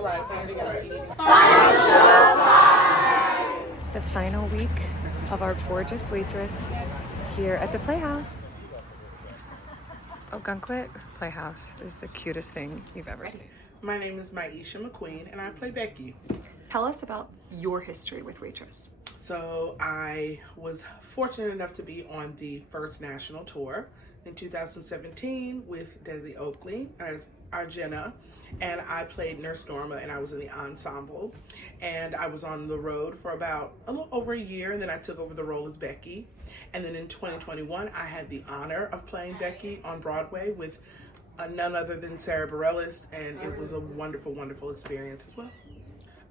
All right, final show. It's the final week of our gorgeous Waitress here at the Playhouse. Ogunquit Playhouse is the cutest thing you've ever seen. My name is Maisha McQueen, and I play Becky. Tell us about your history with Waitress. So I was fortunate enough to be on the first national tour in 2017 with Desi as our Jenna, and I played Nurse Norma, and I was in the ensemble, and I was on the road for about a little over a year, and then I took over the role as Becky. And then in 2021 I had the honor of playing Becky on Broadway with none other than Sarah Bareilles, and it was a wonderful, wonderful experience as well.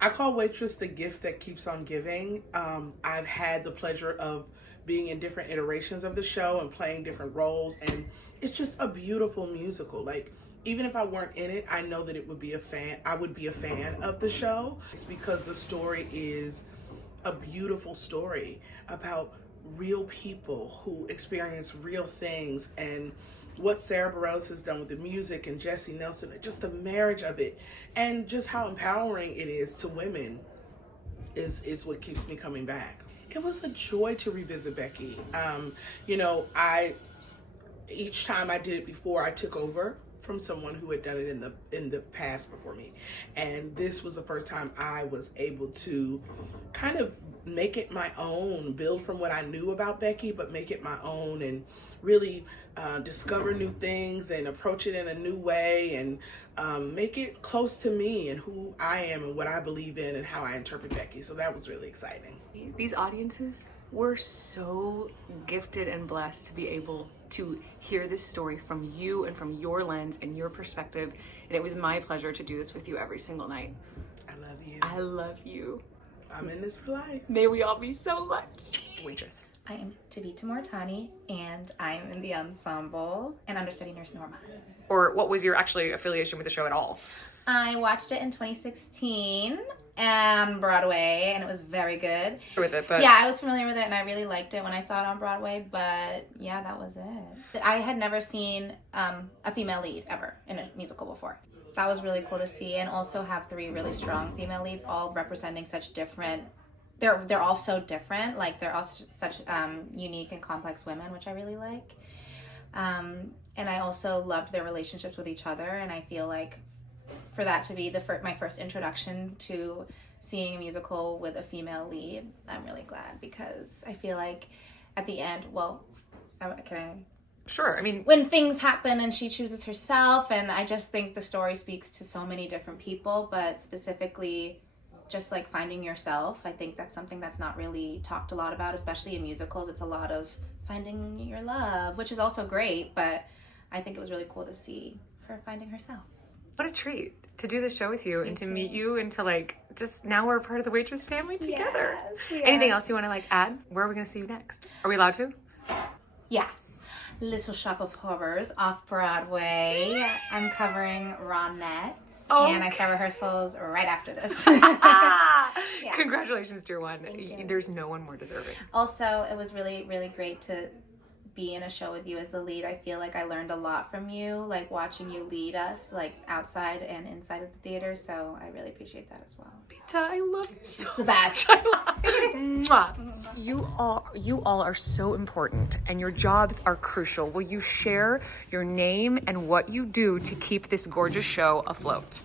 I call Waitress the gift that keeps on giving. I've had the pleasure of being in different iterations of the show and playing different roles, and it's just a beautiful musical. Like, even if I weren't in it, I know that I would be a fan of the show. It's because the story is a beautiful story about real people who experience real things, and what Sarah Bareilles has done with the music and Jesse Nelson, just the marriage of it, and just how empowering it is to women is what keeps me coming back. It was a joy to revisit Becky. Each time I did it before, I took over from someone who had done it in the past before me, and this was the first time I was able to kind of make it my own, build from what I knew about Becky, but make it my own, and really discover new things and approach it in a new way, and make it close to me and who I am and what I believe in and how I interpret Becky. So that was really exciting. These audiences were so gifted and blessed to be able to hear this story from you and from your lens and your perspective, and it was my pleasure to do this with you every single night. I love you. I love you. I'm in this for life. May we all be so lucky. Waitress. I am Tabita Mortani, and I'm in the ensemble and understudy Nurse Norma. Or what was your actually affiliation with the show at all? I watched it in 2016 on Broadway, and it was very good. With it, but yeah, I was familiar with it, and I really liked it when I saw it on Broadway, but yeah, that was it. I had never seen a female lead ever in a musical before. That was really cool to see, and also have 3 really strong female leads, all representing such different, they're all so different, like they're all such unique and complex women, which I really like. And I also loved their relationships with each other, and I feel like for that to be my first introduction to seeing a musical with a female lead, I'm really glad, because I feel like at the end, can I? Sure, I mean, when things happen and she chooses herself, and I just think the story speaks to so many different people, but specifically just like finding yourself. I think that's something that's not really talked a lot about, especially in musicals. It's a lot of finding your love, which is also great, but I think it was really cool to see her finding herself. what a treat to do this show with you and to meet you and to just now we're part of the Waitress family together. Yes. Anything else you want to add? Where are we going to see you next? Are we allowed to? Yeah. Little Shop of Horrors off Broadway. I'm covering Ronette. Okay. And I start rehearsals right after this. Yeah. Congratulations, dear one. There's no one more deserving. Also, it was really, really great to be in a show with you as the lead. I feel like I learned a lot from you, watching you lead us, outside and inside of the theater. So I really appreciate that as well. Pita, I love you. It's the best. You all are so important, and your jobs are crucial. Will you share your name and what you do to keep this gorgeous show afloat?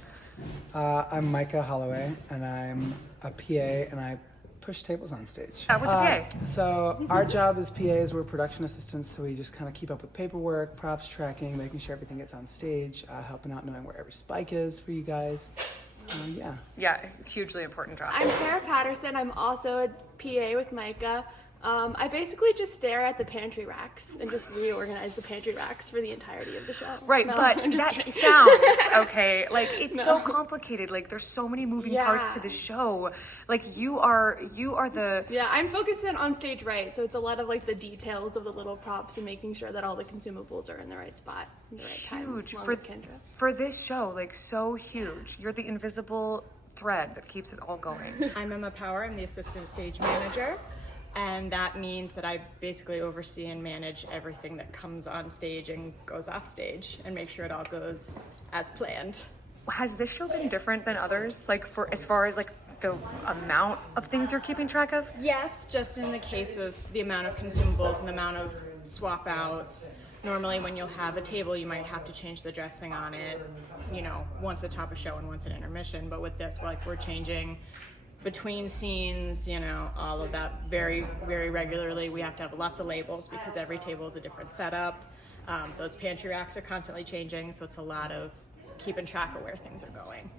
I'm Micah Holloway, and I'm a PA, and I push tables on stage. What's a PA? So our job as PAs, we're production assistants, so we just kind of keep up with paperwork, props tracking, making sure everything gets on stage, helping out knowing where every spike is for you guys. Yeah, hugely important job. I'm Tara Patterson. I'm also a PA with Micah. I basically just stare at the pantry racks and just reorganize the pantry racks for the entirety of the show. Right, no, but that sounds, okay, it's so complicated. There's so many moving parts to the show. You are the... Yeah, I'm focused on stage right, so it's a lot of the details of the little props and making sure that all the consumables are in the right spot, in the right time. Huge. For this show, so huge. You're the invisible thread that keeps it all going. I'm Emma Power. I'm the assistant stage manager. And that means that I basically oversee and manage everything that comes on stage and goes off stage and make sure it all goes as planned. Has this show been different than others? Like for as far as like the amount of things you're keeping track of? Yes, just in the case of the amount of consumables and the amount of swap outs. Normally when you'll have a table, you might have to change the dressing on it, you know, once at top of show and once at intermission. But with this, we're changing between scenes, you know, all of that very, very regularly. We have to have lots of labels because every table is a different setup. Those pantry racks are constantly changing, so it's a lot of keeping track of where things are going.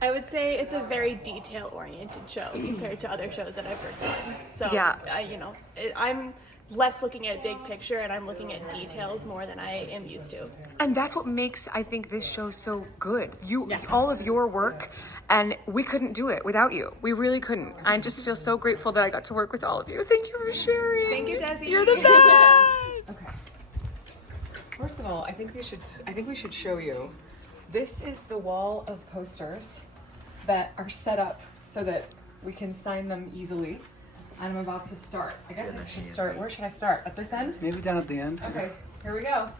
I would say it's a very detail-oriented show compared to other shows that I've worked on. So, Yeah. I'm less looking at big picture and I'm looking at details more than I am used to. And that's what makes, I think, this show so good. All of your work, and we couldn't do it without you. We really couldn't. I just feel so grateful that I got to work with all of you. Thank you for sharing. Thank you, Desi. You're the best. Okay. First of all, I think we should show you. This is the wall of posters that are set up so that we can sign them easily. And I'm about to start. I guess I should start. Where should I start? At this end? Maybe down at the end. Okay, here we go.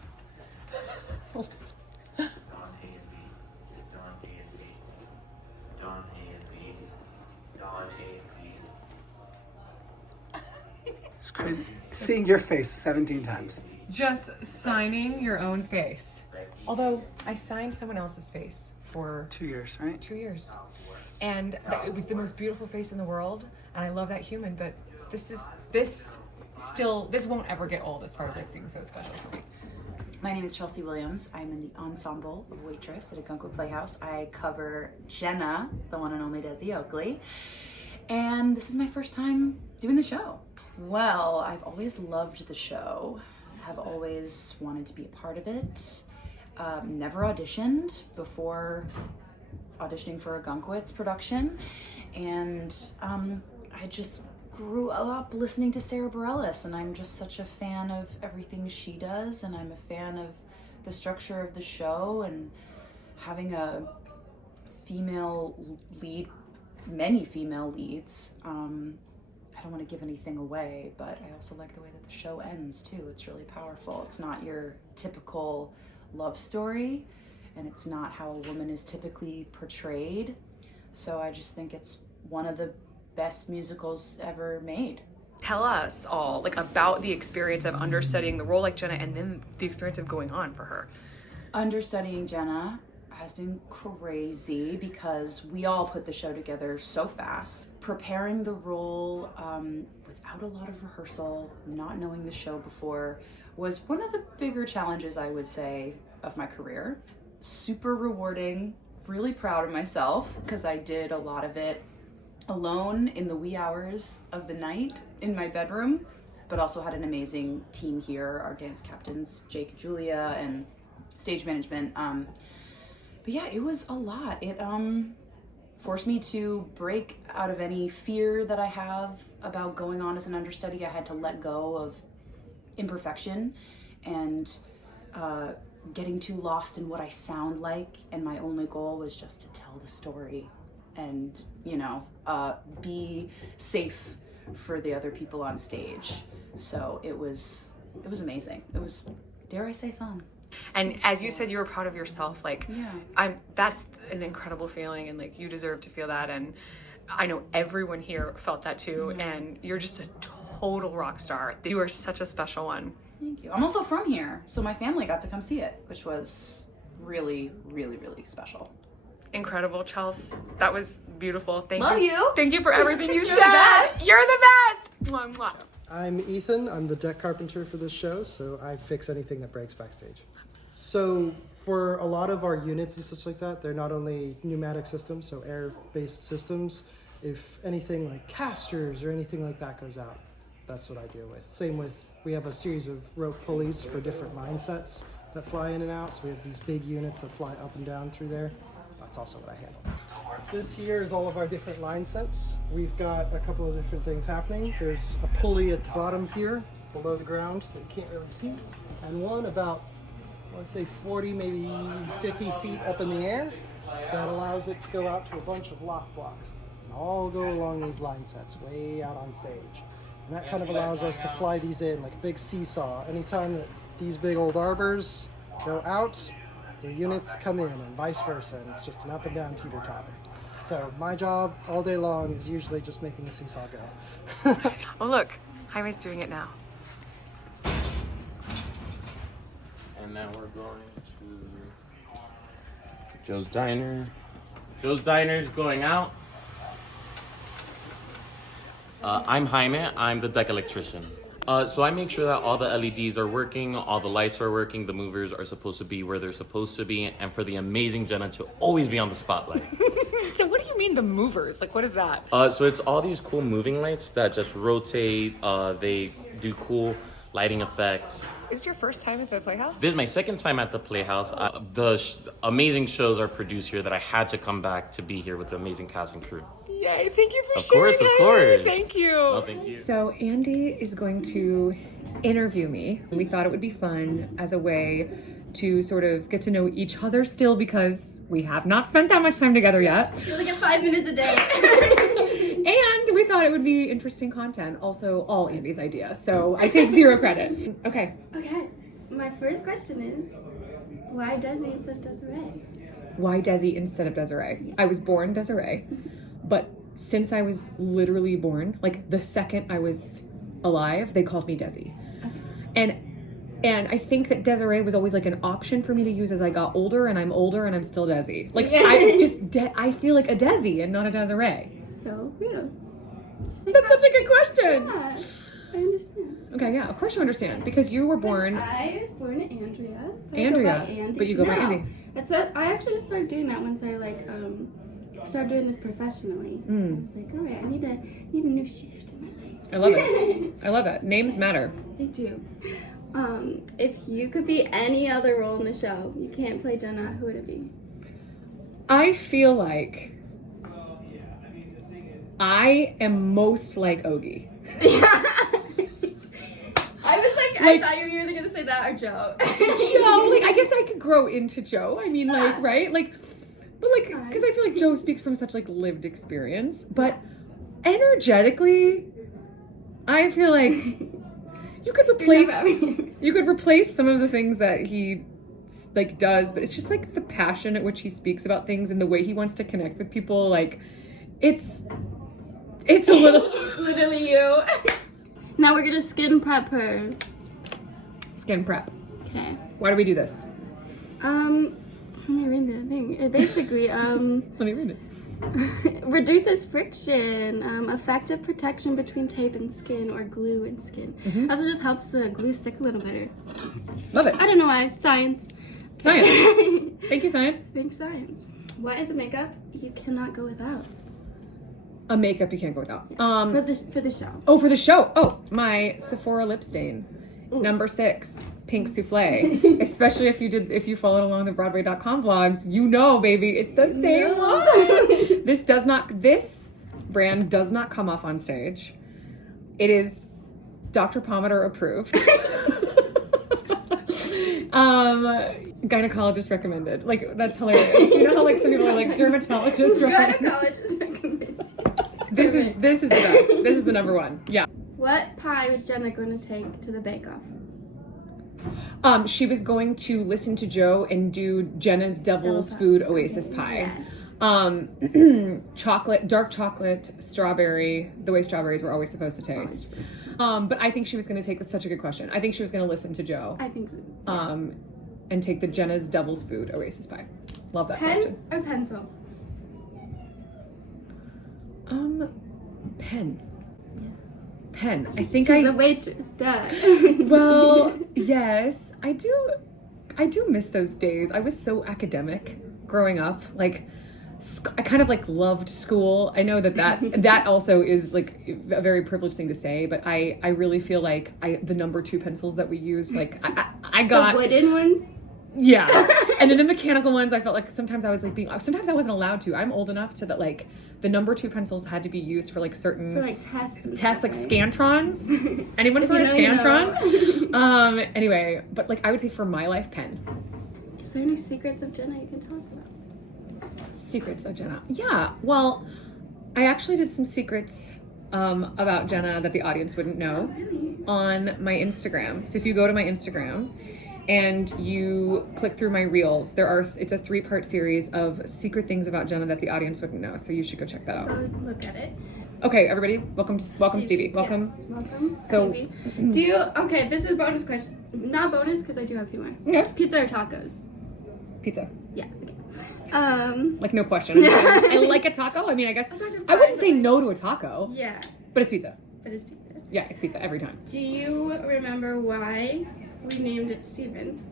It's crazy. Seeing your face 17 times. Just signing your own face. Although I signed someone else's face for 2 years, right? 2 years. And it was the most beautiful face in the world. And I love that human, but this won't ever get old as far as like being so special for me. My name is Chelsea Williams. I'm in the ensemble of Waitress at Ogunquit Playhouse. I cover Jenna, the one and only Desi Oakley. And this is my first time doing the show. Well, I've always loved the show. Have always wanted to be a part of it. Never auditioned before auditioning for Ogunquit's production. And I just grew up listening to Sarah Bareilles, and I'm just such a fan of everything she does, and I'm a fan of the structure of the show, and having a female lead, many female leads. I don't want to give anything away, but I also like the way that the show ends too. It's really powerful. It's not your typical love story, and it's not how a woman is typically portrayed. So I just think it's one of the best musicals ever made. Tell us all like about the experience of understudying the role like Jenna, and then the experience of going on for her. Understudying Jenna has been crazy because we all put the show together so fast. Preparing the role without a lot of rehearsal, not knowing the show before, was one of the bigger challenges, I would say, of my career. Super rewarding, really proud of myself because I did a lot of it alone in the wee hours of the night in my bedroom, but also had an amazing team here, our dance captains, Jake, Julia, and stage management. But yeah, it was a lot. It forced me to break out of any fear that I have about going on as an understudy. I had to let go of imperfection and getting too lost in what I sound like, and my only goal was just to tell the story and, you know, be safe for the other people on stage. So it was amazing. It was, dare I say, fun. And as you said, you were proud of yourself. Like, Yeah. That's an incredible feeling, and like you deserve to feel that. And I know everyone here felt that too. And you're just a total rock star. You are such a special one. Thank you. I'm also from here, so my family got to come see it, which was really, really, really special. Incredible, Chels. That was beautiful. Thank Love you. Thank you for everything you You're said. the best. You're the best. Mwah, mwah. I'm Ethan. I'm the deck carpenter for this show, so I fix anything that breaks backstage. So for a lot of our units and such like that, they're not only pneumatic systems, so air-based systems. If anything like casters or anything like that goes out, that's what I deal with. Same with, we have a series of rope pulleys for different line sets that fly in and out. So we have these big units that fly up and down through there. That's also what I handle. This here is all of our different line sets. We've got a couple of different things happening. There's a pulley at the bottom here, below the ground, that you can't really see. And one about, I want to say 40, maybe 50 feet up in the air, that allows it to go out to a bunch of loft blocks. And all go along these line sets, way out on stage. And that kind of allows us to fly these in like a big seesaw. Anytime that these big old arbors go out, The units come in and vice versa, and it's just an up and down teeter-totter. So my job all day long is usually just making the seesaw go. Oh look, Jaime's doing it now. And now we're going to Joe's Diner. Joe's Diner is going out. I'm Jaime. I'm the deck electrician. So I make sure that all the LEDs are working, all the lights are working, the movers are supposed to be where they're supposed to be, and for the amazing Jenna to always be on the spotlight. So what do you mean the movers? Like, what is that? So it's all these cool moving lights that just rotate. They do cool lighting effects. Is this your first time at the Playhouse? This is my second time at the Playhouse. Amazing shows are produced here that I had to come back to be here with the amazing cast and crew. Yay, thank you for Of sharing course, of it. course. Thank you. Oh, thank you. So Andy is going to interview me. We thought it would be fun as a way to sort of get to know each other still, because we have not spent that much time together yet. You only get 5 minutes a day. And we thought it would be interesting content. Also, all Andy's idea. So I take 0 credit. Okay. Okay, my first question is, why Desi instead of Desiree? Why Desi instead of Desiree? I was born Desiree, but since I was literally born, like the second I was alive, they called me Desi. And I think that Desiree was always like an option for me to use as I got older, and I'm older and I'm still Desi. Like I feel like a Desi and not a Desiree. So real. That's such a good question. Yeah, I understand. Okay, yeah, of course you understand, because you were born I was born Andrea. Andrea, but you go by Andy. That's what I actually just started doing that once I started doing this professionally. I was like, all right, I need a new shift in my life. I love it. I love that. Names matter. They do. If you could be any other role in the show, you can't play Jenna, who would it be? I feel like I am most like Ogie. I was like, I thought you were either gonna say that or Joe. Joe, like I guess I could grow into Joe. I mean, like, right? Like, but like, because I feel like Joe speaks from such like lived experience, but energetically, I feel like you could replace some of the things that he like does, but it's just like the passion at which he speaks about things and the way he wants to connect with people. Like, it's a little. It's literally you. Now we're gonna skin prep her. Skin prep. Okay. Why do we do this? Let me read the thing. It basically, Let me read it. reduces friction, effective protection between tape and skin, or glue and skin. Also just helps the glue stick a little better. Love it. I don't know why. Science. Science. Thank you, science. Thanks, science. What is a makeup you cannot go without? A makeup you can't go without. For the show. Oh, for the show. Oh, my Sephora lip stain. Ooh. Number 6, pink souffle. Especially if you followed along the Broadway.com vlogs, you know, baby, it's the same one. This brand does not come off on stage. It is Dr. Pomatter approved. Gynecologist recommended. Like, that's hilarious. You know how like some people are like dermatologist recommended? Gynecologist recommended. This is the best. This is the number 1. Yeah. What pie was Jenna going to take to the bake-off? She was going to listen to Joe and do Jenna's Devil's Food Oasis pie. Yes. Dark chocolate, strawberry, the way strawberries were always supposed to taste. But I think she was going to take, that's such a good question. I think she was going to listen to Joe. I think so. Yeah. And take the Jenna's Devil's Food Oasis pie. Love that question. Pen or pencil? Pen. Pen. I think She's a waitress, duh. Well, yes, I do miss those days. I was so academic growing up. Like, I kind of like loved school. I know that also is like a very privileged thing to say, but I really feel like the number 2 pencils that we used, like I got the wooden ones. Yeah. And then the mechanical ones, I felt like sometimes I was like sometimes I wasn't allowed to. I'm old enough to that like the number 2 pencils had to be used for like certain tests like right? Scantrons. Anyone for a Scantron? Anyway, but like I would say for my life, pen. Is there any secrets of Jenna you can tell us about? Secrets of Jenna. Yeah. Well, I actually did some secrets about Jenna that the audience wouldn't know on my Instagram. So if you go to my Instagram, and you click through my reels. It's a 3-part series of secret things about Jenna that the audience wouldn't know. So you should go check that out. Go look at it. Okay, everybody, welcome Stevie. Welcome. Yes, welcome. So, Stevie. Okay, this is a bonus question. Not bonus because I do have 2 more. Yeah. Pizza or tacos? Pizza. Yeah. Okay. Like no question. I like a taco. I mean, I guess I wouldn't say no to a taco. Yeah. But it's pizza. But it's pizza. Yeah, it's pizza every time. Do you remember why we named it Steven?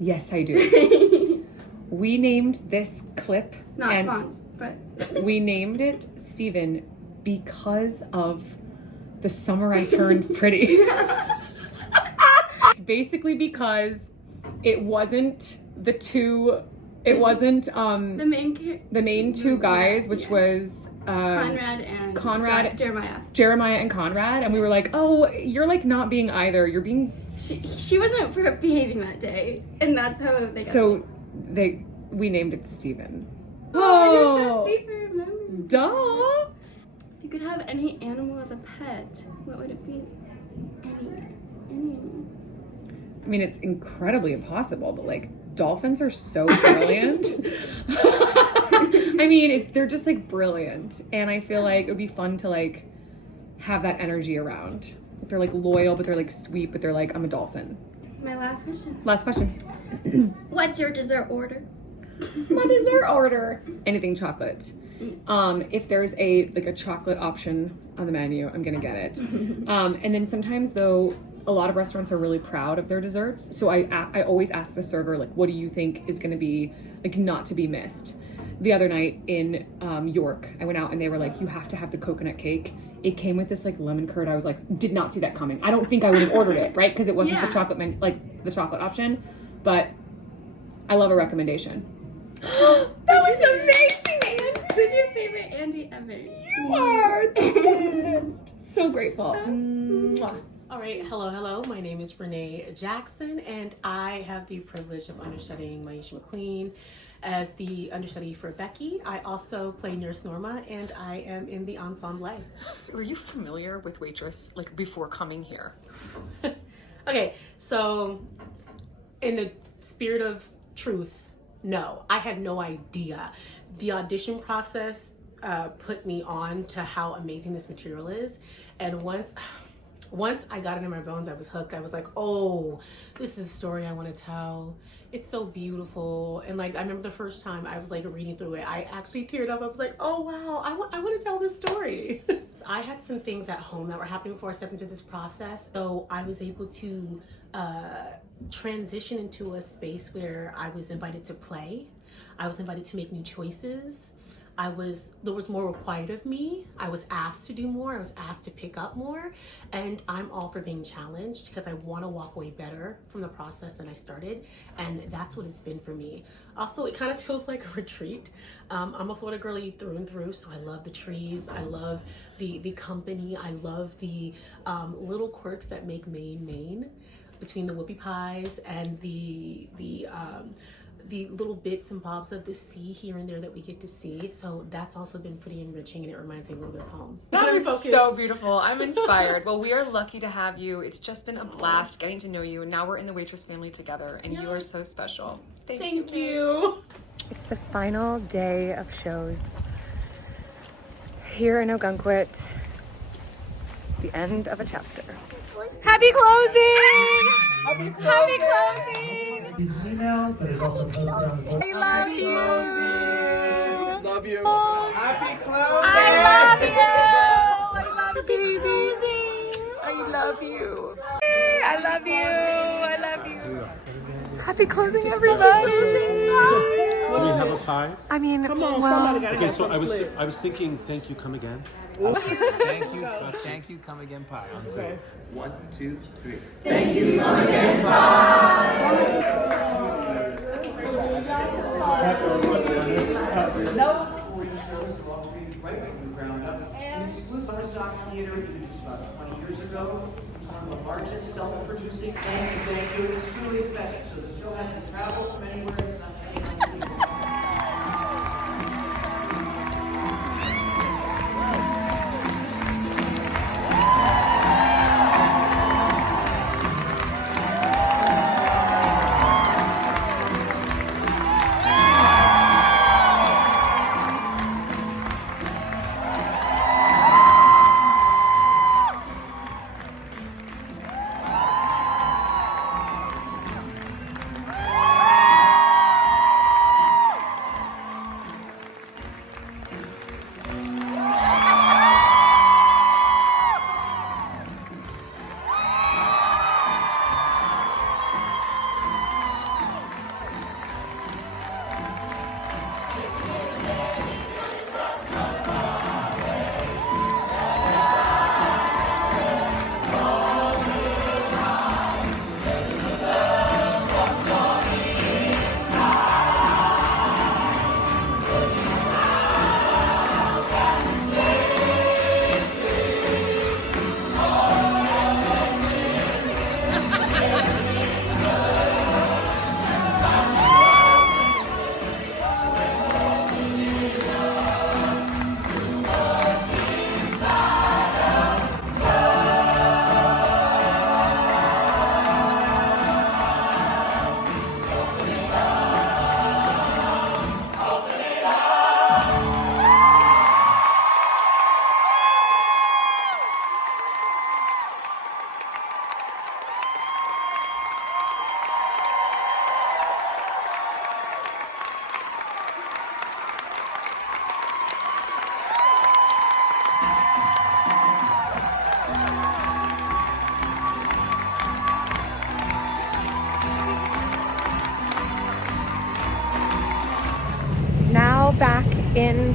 Yes, I do. We named this clip. Not and spawns, but we named it Steven because of the summer I turned pretty. It's basically because it wasn't the main 2 guys, which was Conrad, Jeremiah and Conrad, and we were like, oh, you're like not being either. You're being. She wasn't behaving that day, and that's how they got. So we named it Steven. Oh, you're so sweet for remembering. Duh. If you could have any animal as a pet, what would it be? Any. I mean, it's incredibly impossible, but like dolphins are so brilliant. I mean, they're just like brilliant, and I feel like it would be fun to like have that energy around. They're like loyal, but they're like sweet, but they're like, I'm a dolphin. My last question. Last question. What's your dessert order? My dessert order. Anything chocolate. If there's a chocolate option on the menu, I'm gonna get it. And then sometimes though, a lot of restaurants are really proud of their desserts. So I always ask the server, like, what do you think is gonna be like not to be missed? The other night in York, I went out and they were like, you have to have the coconut cake. It came with this like lemon curd. I was like, did not see that coming. I don't think I would have ordered it, right? Because it wasn't the chocolate the chocolate option. But I love a recommendation. That was amazing, Andy. Who's your favorite Andy ever? You are the best. So grateful. All right, hello. My name is Renée Jackson, and I have the privilege of understudying Maisha McQueen as the understudy for Becky. I also play Nurse Norma, and I am in the ensemble. Were you familiar with Waitress like before coming here? Okay, so in the spirit of truth, no, I had no idea. The audition process put me on to how amazing this material is, and once I got it in my bones, I was hooked. I was like, oh, this is a story I want to tell. It's so beautiful. And like, I remember the first time I was like reading through it, I actually teared up. I was like, oh wow, I want to tell this story. I had some things at home that were happening before I stepped into this process. So I was able to transition into a space where I was invited to play. I was invited to make new choices. There was more required of me. I was asked to do more. I was asked to pick up more, and I'm all for being challenged because I want to walk away better from the process than I started, and that's what it's been for me. Also, it kind of feels like a retreat. I'm a Florida girly through and through, so I love the trees. I love the company. I love the little quirks that make Maine, between the whoopie pies and the little bits and bobs of the sea here and there that we get to see. So that's also been pretty enriching, and it reminds me a little bit of home. That was so beautiful. I'm inspired. Well, we are lucky to have you. It's just been a blast getting to know you. And now we're in the Waitress family together, and you are so special. Thank you. It's the final day of shows here in Ogunquit. The end of a chapter. Happy closing! Happy closing! But it's also posted on I love you! Love you. Happy I love you! I love you, baby! I love you! I love you! I love you! Happy closing, everybody! Do we have a pie? I mean, Come on, somebody gotta Okay, have so some I was slick. I was thinking, thank you, come again. Thank you, come again pie. On three. Okay. 1, 2, 3. Thank you, come again, bye. No. Shows will all be right from the ground up. An exclusive stock theater introduced about 20 years ago. It's one of the largest self-producing. Thank you. It's truly special. So the show hasn't traveled from anywhere. It's not anything.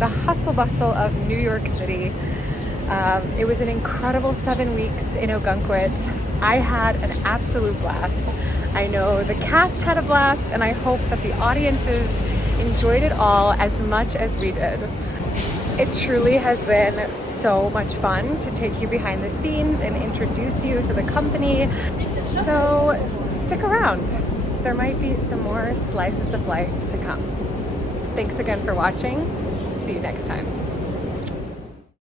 the hustle bustle of New York City. It was an incredible 7 weeks in Ogunquit. I had an absolute blast. I know the cast had a blast, and I hope that the audiences enjoyed it all as much as we did. It truly has been so much fun to take you behind the scenes and introduce you to the company. So stick around. There might be some more slices of life to come. Thanks again for watching. See you next time.